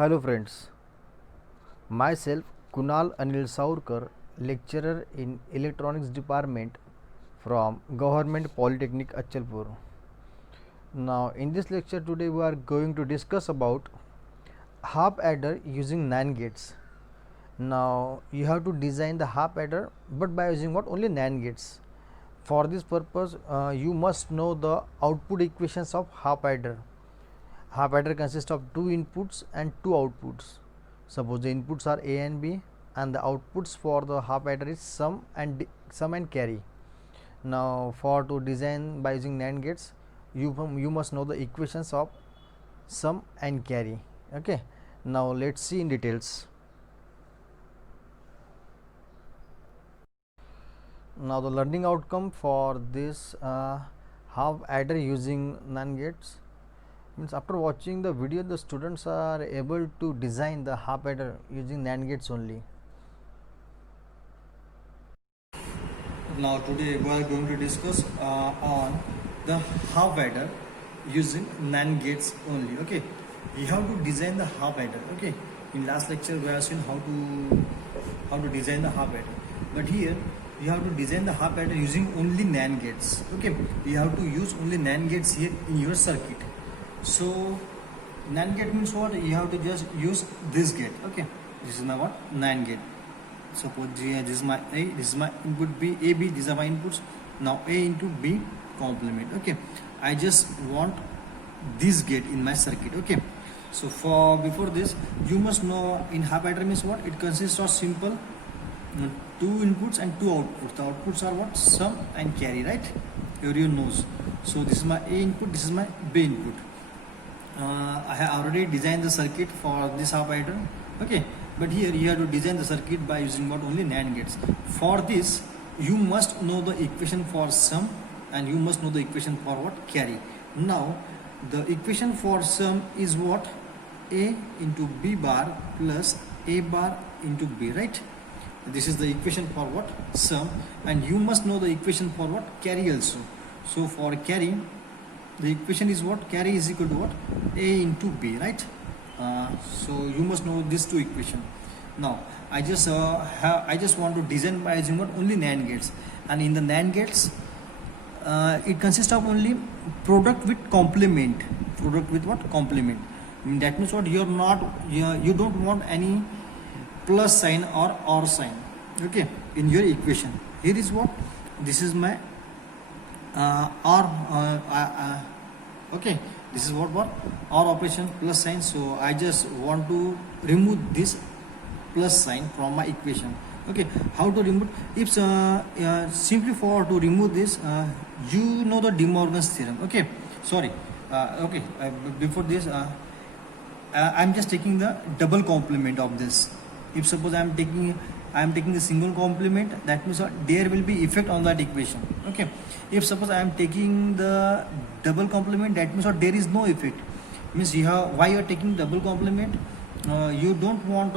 Hello friends, myself Kunal Anil Saurkar, lecturer in Electronics Department from Government Polytechnic Achalpur. Now in this lecture today we are going to discuss about half adder using NAND gates. Now you have to design the half adder but by using what? Only NAND gates. For this purpose you must know the output equations of half adder. Half adder consists of two inputs and two outputs. Suppose the inputs are A and B and the outputs for the half adder is sum and carry. Now for to design by using NAND gates you must know the equations of sum and carry. Okay, now let's see in details. Now the learning outcome for this half adder using NAND gates means after watching the video the students are able to design the half adder using NAND gates only. Now today we are going to discuss on the half adder using NAND gates only. Okay, we have to design the half adder. Okay, in last lecture we have seen how to design the half adder, but here you have to design the half adder using only NAND gates. Okay, you have to use only NAND gates here in your circuit. So NAND gate means what? You have to just use this gate. Okay, this is my what? NAND gate. Suppose this is my A, this is my input B, A, B, these are my inputs. Now A into B complement. Okay, I just want this gate in my circuit. Okay, so for before this you must know in half adder means what? It consists of simple two inputs and two outputs. The outputs are what? Sum and carry, right? Everyone knows. So this is my A input, this is my B input. I have already designed the circuit for this half adder. Okay, but here you have to design the circuit by using what? Only NAND gates. For this you must know the equation for sum and you must know the equation for what? Carry. Now the equation for sum is what? A into B bar plus A bar into B, right? This is the equation for what? Sum, and you must know the equation for what? Carry also. So for carry the equation is what? Carry is equal to what? A into B, right? So you must know these two equations. Now I just want to design by using what? Only NAND gates, and in the NAND gates it consists of only product with complement. Product with what? Complement. I mean, that means what? You don't want any plus sign or sign. Okay, in your equation here is what? This is my okay, this is what or operation plus sign. So I just want to remove this plus sign from my equation. Okay, how to remove? If simply for to remove this, you know the De Morgan's theorem. Okay, sorry. Okay, before this I'm just taking the double complement of this. If suppose I am taking the single complement, that means there will be effect on that equation. Okay, if suppose I am taking the double complement, that means there is no effect. Means why you are taking double complement? You don't want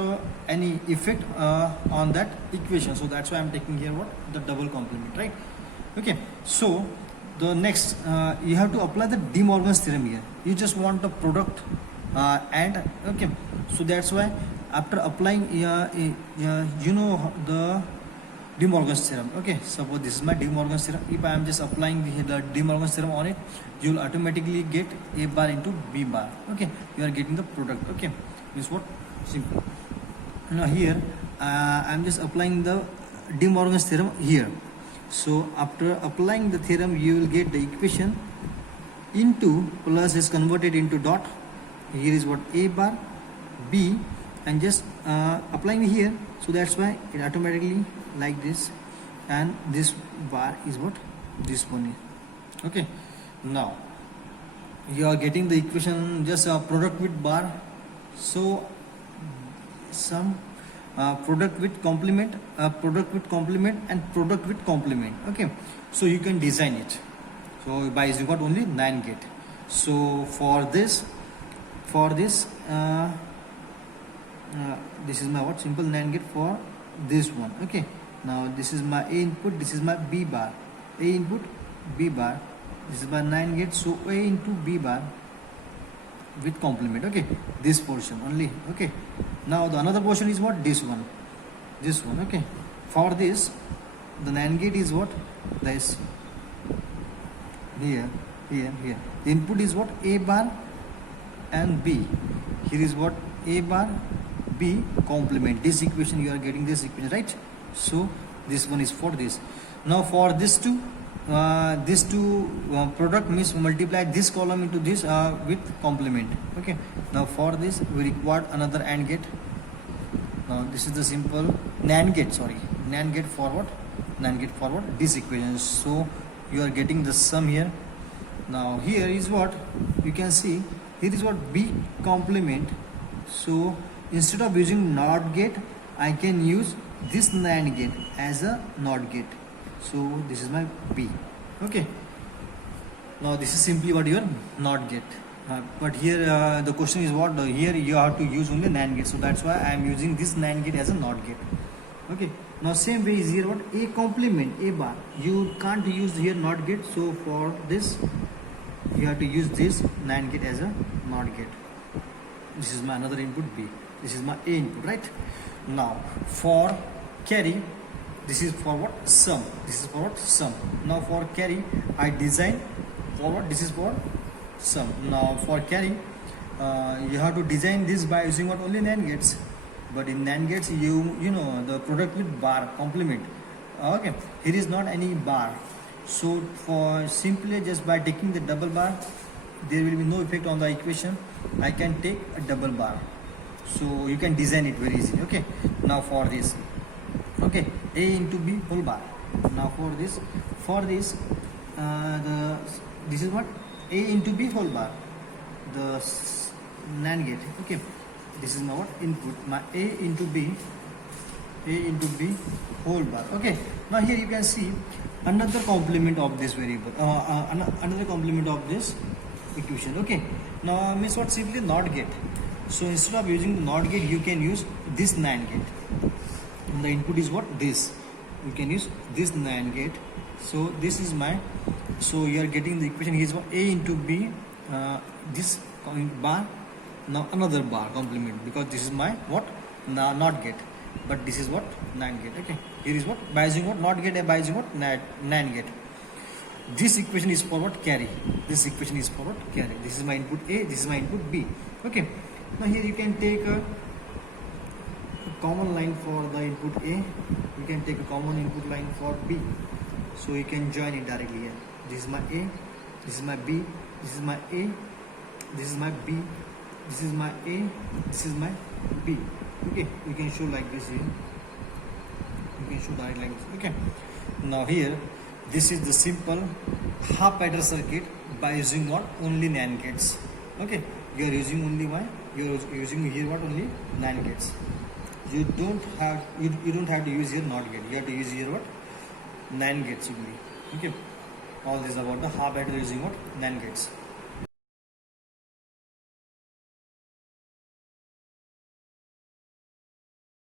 any effect on that equation, so that's why I am taking here what? The double complement, right? Okay, so the next you have to apply the De Morgan's theorem here. You just want the product and okay, so that's why after applying you know the De Morgan's theorem. Okay, suppose this is my De Morgan's theorem. If I am just applying the De Morgan's theorem on it, you will automatically get A bar into B bar. Okay, you are getting the product. Okay, this is what? Simple. Now here I am just applying the De Morgan's theorem here. So after applying the theorem you will get the equation into plus is converted into dot. Here is what? A bar B, and just applying here, so that's why it automatically like this, and this bar is what? This one here. Okay, now you are getting the equation just product with bar. So some product with complement and product with complement. Okay, so you can design it. So by using what? Only NAND gate. So for this this is my what? Simple NAND gate for this one. Okay, now this is my A input, this is my B bar. A input, B bar, this is my NAND gate. So A into B bar with complement. Okay, this portion only. Okay, now the another portion is what? This one. Okay, for this the NAND gate is what? This here. The input is what? A bar and B. Here is what? A bar B complement. This equation you are getting, this equation, right? So this one is for this. Now for this two product means multiply this column into this with complement. Okay, now for this we require another AND gate. Now this is the simple NAND gate, NAND gate forward this equation. So you are getting the sum here. Now here is what you can see, here is what? B complement. So instead of using NOT gate, I can use this NAND gate as a NOT gate. So this is my B. Okay, now this is simply what your NOT gate. But here the question is what? Here you have to use only NAND gate. So that's why I am using this NAND gate as a NOT gate. Okay, now same way is here what? A complement, A bar. You can't use here NOT gate. So for this you have to use this NAND gate as a NOT gate. This is my another input B. This is my A input, right? Now for carry, this is for what? Sum. This is for what? Sum. Now for carry, I design for what? This is for sum. Now for carry, you have to design this by using what? Only NAND gates. But in NAND gates, you know the product with bar complement. Okay, here is not any bar. So for simply just by taking the double bar, there will be no effect on the equation. I can take a double bar. So you can design it very easily. Okay, now for this, okay, A into B whole bar. Now for this this is what? A into B whole bar, the NAND gate. Okay, this is my what? Input, my A into B whole bar. Okay, now here you can see another complement of this variable, another complement of this equation. Okay, now means what? Simply NOT gate. So instead of using the NOT gate, you can use this NAND gate. And the input is what? This. You can use this NAND gate. So this is my, so you are getting the equation. Here is what? A into B, this bar, now another bar complement, because this is my what? NOT gate. But this is what? NAND gate. Okay, here is what? By using what? NOT gate and by using what? NAND gate. This equation is for what? Carry. This equation is for what? Carry. This is my input A, this is my input B. Okay, now here you can take a common line for the input A, you can take a common input line for B. So you can join it directly here. This is my A, this is my B, this is my A, this is my B, this is my A, this is my B. Okay, you can show like this here. You can show direct like this. Okay, now here this is the simple half adder circuit by using what? Only NAND gates. Okay, you are using only why? You are using here what? Only NAND gates. You don't have to use here NOT gate. You have to use here what? NAND gates only. Okay, all this about the half adder using what? NAND gates.